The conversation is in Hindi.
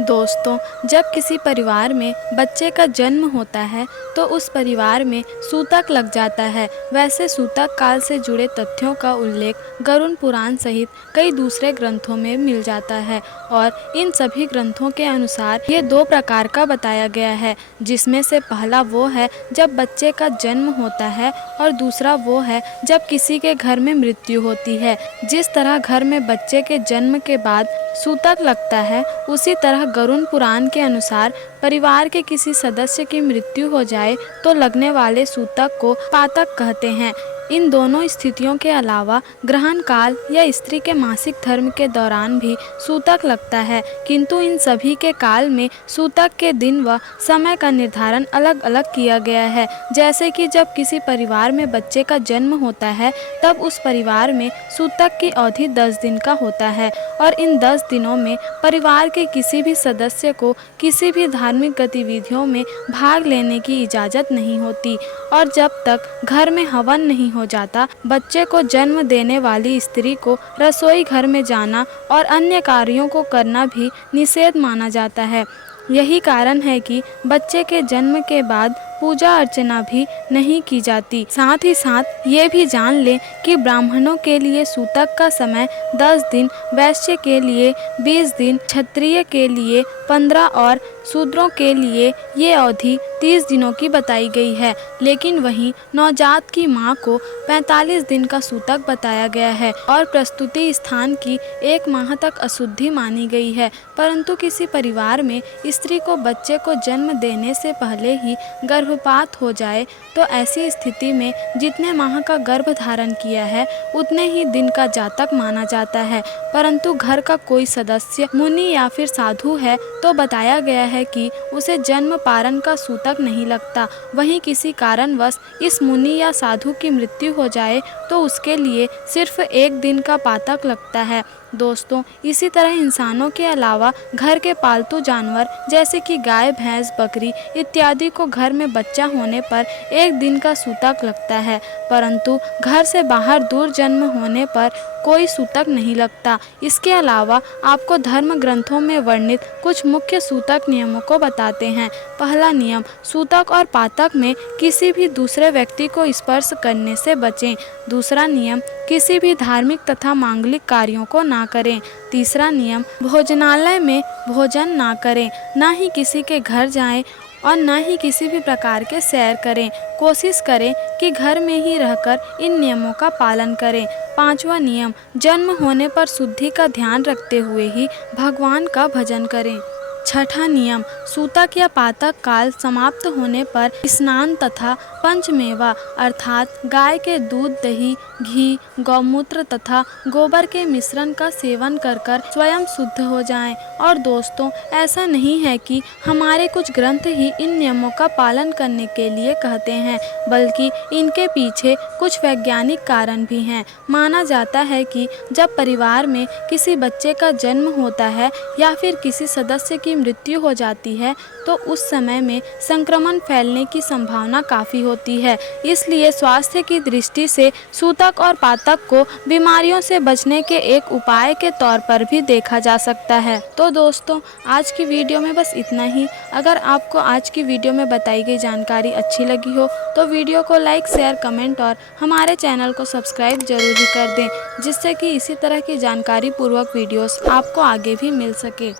दोस्तों, जब किसी परिवार में बच्चे का जन्म होता है तो उस परिवार में सूतक लग जाता है। वैसे सूतक काल से जुड़े तथ्यों का उल्लेख गरुड़ पुराण सहित कई दूसरे ग्रंथों में मिल जाता है और इन सभी ग्रंथों के अनुसार ये दो प्रकार का बताया गया है, जिसमें से पहला वो है जब बच्चे का जन्म होता है और दूसरा वो है जब किसी के घर में मृत्यु होती है। जिस तरह घर में बच्चे के जन्म के बाद सूतक लगता है, उसी तरह गरुड़ पुराण के अनुसार परिवार के किसी सदस्य की मृत्यु हो जाए तो लगने वाले सूतक को पातक कहते हैं। इन दोनों स्थितियों के अलावा ग्रहण काल या स्त्री के मासिक धर्म के दौरान भी सूतक लगता है, किंतु इन सभी के काल में सूतक के दिन व समय का निर्धारण अलग अलग किया गया है। जैसे कि जब किसी परिवार में बच्चे का जन्म होता है तब उस परिवार में सूतक की अवधि 10 दिन का होता है और इन 10 दिनों में परिवार के किसी भी सदस्य को किसी भी धार्मिक गतिविधियों में भाग लेने की इजाज़त नहीं होती और जब तक घर में हवन नहीं हो जाता, बच्चे को जन्म देने वाली स्त्री को रसोई घर में जाना और अन्य कार्यों को करना भी निषेध माना जाता है। यही कारण है कि बच्चे के जन्म के बाद पूजा अर्चना भी नहीं की जाती। साथ ही साथ ये भी जान लें कि ब्राह्मणों के लिए सूतक का समय 10 दिन, वैश्य के लिए 20 दिन, क्षत्रिय के लिए 15 और शूद्रों के लिए ये अवधि 30 दिनों की बताई गई है। लेकिन वहीं नवजात की मां को 45 दिन का सूतक बताया गया है और प्रस्तुति स्थान की 1 माह तक अशुद्धि मानी गई है। परंतु किसी परिवार में स्त्री को बच्चे को जन्म देने से पहले ही गर्भपात हो जाए तो ऐसी स्थिति में जितने माह का गर्भ धारण किया है उतने ही दिन का जातक माना जाता है। परंतु घर का कोई सदस्य मुनि या फिर साधु है तो बताया गया है कि उसे जन्म पारण का सूतक नहीं लगता। वहीं किसी कारणवश इस मुनि या साधु की मृत्यु हो जाए तो उसके लिए सिर्फ 1 दिन का पातक लगता है। दोस्तों, इसी तरह इंसानों के अलावा घर के पालतू जानवर जैसे कि गाय, भैंस, बकरी इत्यादि को घर में बच्चा होने पर 1 दिन का सूतक लगता है, परंतु घर से बाहर दूर जन्म होने पर कोई सूतक नहीं लगता। इसके अलावा आपको धर्म ग्रंथों में वर्णित कुछ मुख्य सूतक नियमों को बताते हैं। पहला नियम, सूतक और पातक में किसी भी दूसरे व्यक्ति को स्पर्श करने से बचें। दूसरा नियम, किसी भी धार्मिक तथा मांगलिक कार्यों को ना करें। तीसरा नियम, भोजनालय में भोजन ना करें, ना ही किसी के घर जाएं और ना ही किसी भी प्रकार के सैर करें। कोशिश करें कि घर में ही रहकर इन नियमों का पालन करें। पांचवा नियम, जन्म होने पर शुद्धि का ध्यान रखते हुए ही भगवान का भजन करें। छठा नियम, सूतक या पातक काल समाप्त होने पर स्नान तथा पंचमेवा अर्थात गाय के दूध, दही, घी, गौमूत्र तथा गोबर के मिश्रण का सेवन कर स्वयं शुद्ध हो जाएं। और दोस्तों, ऐसा नहीं है कि हमारे कुछ ग्रंथ ही इन नियमों का पालन करने के लिए कहते हैं, बल्कि इनके पीछे कुछ वैज्ञानिक कारण भी हैं। माना जाता है कि जब परिवार में किसी बच्चे का जन्म होता है या फिर किसी सदस्य की मृत्यु हो जाती है तो उस समय में संक्रमण फैलने की संभावना काफ़ी होती है। इसलिए स्वास्थ्य की दृष्टि से सूतक और पातक को बीमारियों से बचने के एक उपाय के तौर पर भी देखा जा सकता है। तो दोस्तों, आज की वीडियो में बस इतना ही। अगर आपको आज की वीडियो में बताई गई जानकारी अच्छी लगी हो तो वीडियो को लाइक, शेयर, कमेंट और हमारे चैनल को सब्सक्राइब जरूर ही कर दें, जिससे कि इसी तरह की जानकारी पूर्वक वीडियोस आपको आगे भी मिल सके।